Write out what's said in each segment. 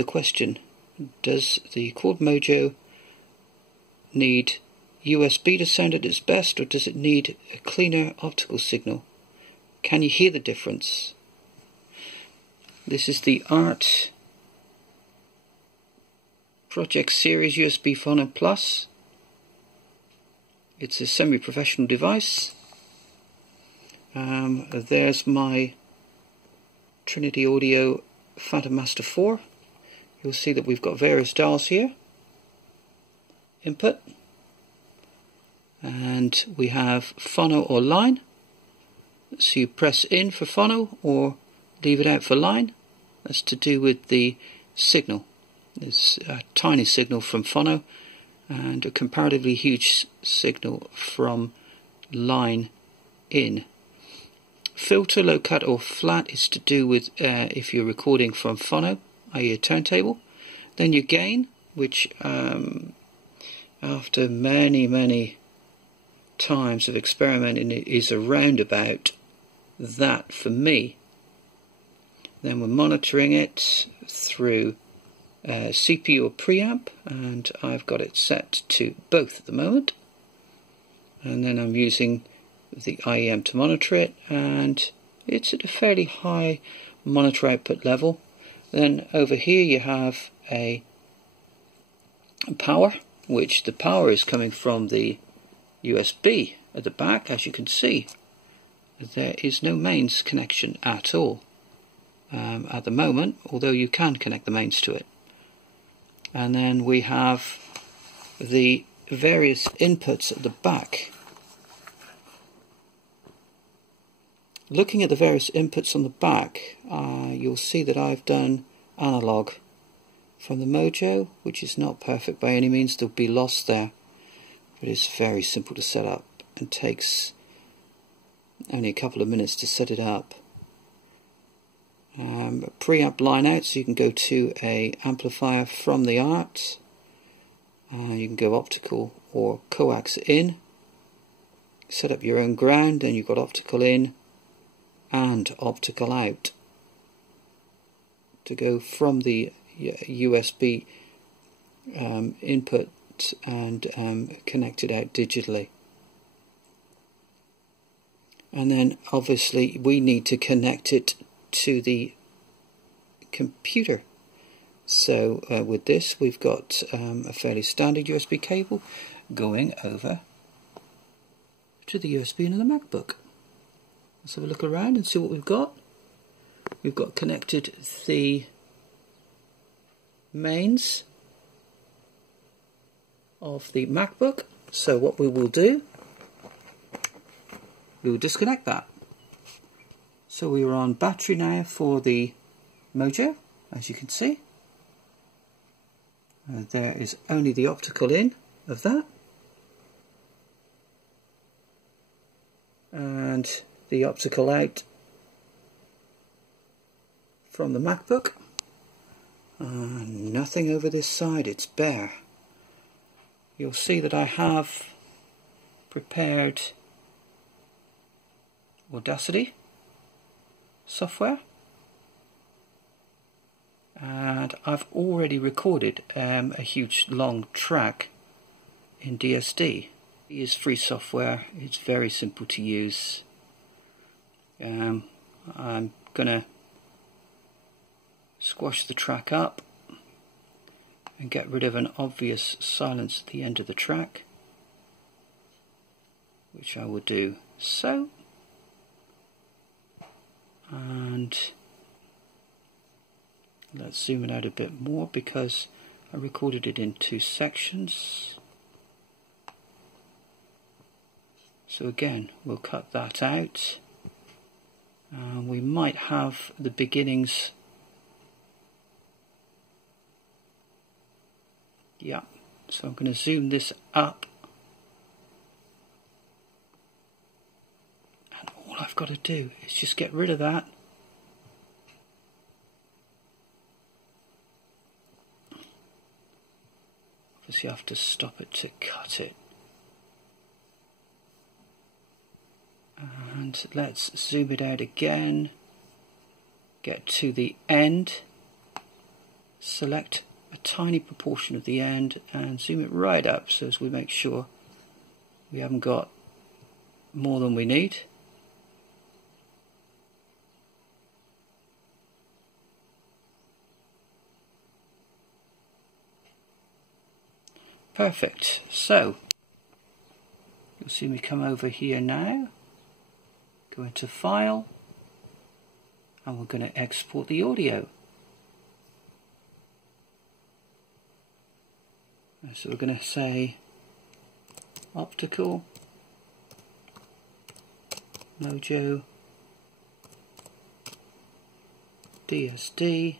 the question, does the Chord Mojo need USB to sound at its best, or does it need a cleaner optical signal? Can you hear the difference? This is the Art Project Series USB Phono Plus. It's a semi-professional device. There's my Trinity Audio Phantom Master 4. You'll see that we've got various dials here. Input. And we have phono or line. So you press in for phono or leave it out for line. That's to do with the signal. There's a tiny signal from phono and a comparatively huge signal from line in. Filter, low cut or flat is to do with if you're recording from phono, i.e. a turntable. Then your gain, which after many times of experimenting is around about that for me. Then we're monitoring it through CPU or preamp, and I've got it set to both at the moment. And then I'm using the IEM to monitor it, and it's at a fairly high monitor output level. Then over here you have a power, which the power is coming from the USB at the back. As you can see, there is no mains connection at all at the moment, although you can connect the mains to it. And then we have the various inputs at the back. Looking at the various inputs on the back, you'll see that I've done analog from the Mojo, which is not perfect by any means. There'll be loss there, but it's very simple to set up and takes only a couple of minutes to set it up. Preamp line out, so you can go to a amplifier from the Art. You can go optical or coax in. Set up your own ground, and you've got optical in and optical out to go from the USB input and connect it out digitally. And then obviously we need to connect it to the computer. So with this we've got a fairly standard USB cable going over to the USB in the MacBook. Let's have a look around and see what we've got. We've got connected the mains of the MacBook. So what we will do, we will disconnect that. So we are on battery now for the Mojo, as you can see. There is only the optical in of that, and the optical out from the MacBook. Nothing over this side, it's bare. You'll see that I have prepared Audacity software, and I've already recorded a huge long track in DSD. It is free software, it's very simple to use. I'm gonna squash the track up and get rid of an obvious silence at the end of the track, which I will do so. And let's zoom it out a bit more because I recorded it in 2 sections. So again, we'll cut that out. We might have the beginnings. Yeah, so I'm going to zoom this up. And all I've got to do is just get rid of that. Obviously I have to stop it to cut it. And let's zoom it out again, get to the end, select a tiny proportion of the end and zoom it right up so as we make sure we haven't got more than we need. Perfect. So you'll see me come over here now, go into File, and we're going to export the audio. So we're going to say Optical Mojo DSD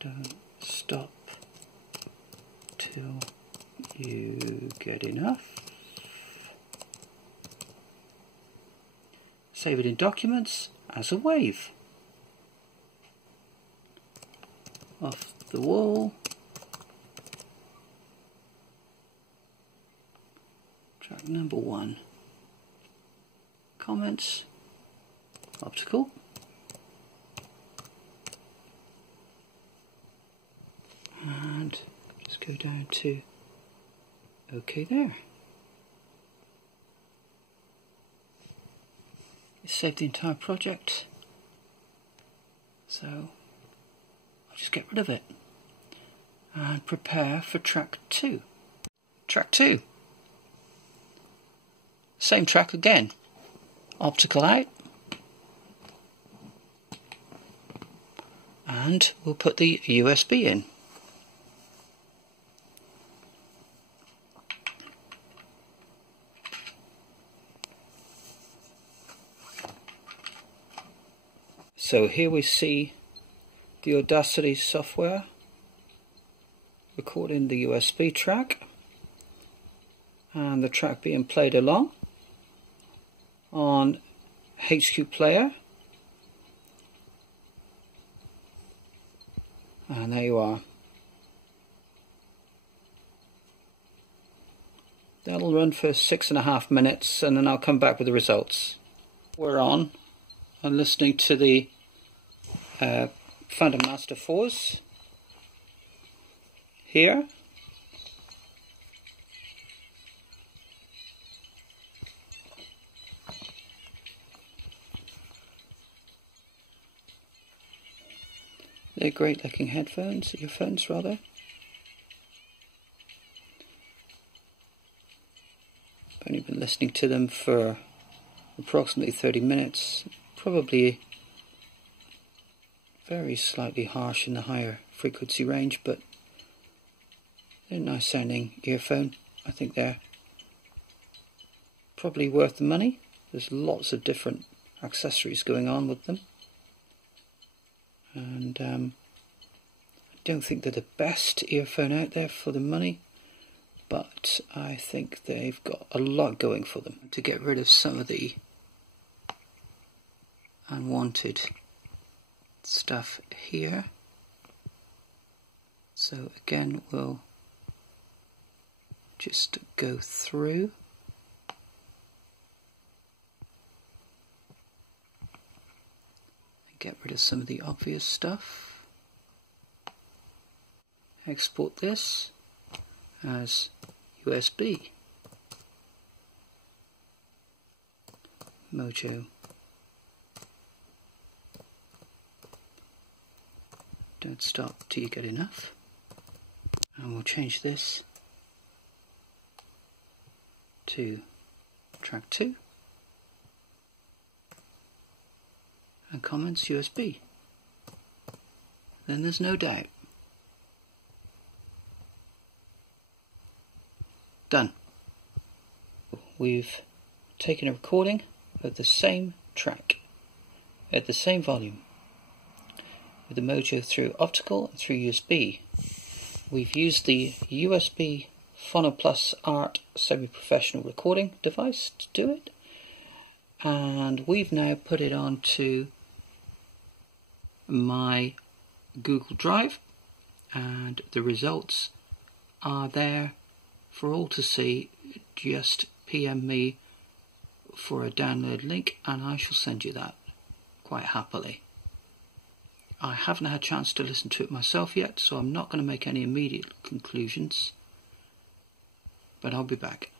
don't stop till you get enough. Save it in Documents as a wave. Off the wall. Track number 1. Comments. Optical. And just go down to OK there. Save the entire project. So I'll just get rid of it and prepare for track 2. Track 2. Same track again. Optical out. And we'll put the USB in. So here we see the Audacity software recording the USB track and the track being played along on HQ Player. And there you are. That'll run for 6.5 minutes and then I'll come back with the results. We're on and listening to the Phantom Master 4s here. They're great looking headphones, earphones rather. I've only been listening to them for approximately 30 minutes, probably very slightly harsh in the higher frequency range, but they're a nice sounding earphone. I think they're probably worth the money. There's lots of different accessories going on with them, and I don't think they're the best earphone out there for the money, but I think they've got a lot going for them. To get rid of some of the unwanted stuff here, so again we'll just go through and get rid of some of the obvious stuff. Export this as USB. Mojo. Don't stop till you get enough. And we'll change this to track 2 and comments USB. Then there's no doubt. Done. We've taken a recording of the same track at the same volume with the Mojo through optical and through USB. We've used the USB PhonoPlus Art semi-professional recording device to do it, and we've now put it onto my Google Drive, and the results are there for all to see. Just PM me for a download link and I shall send you that quite happily. I haven't had a chance to listen to it myself yet, so I'm not going to make any immediate conclusions, but I'll be back.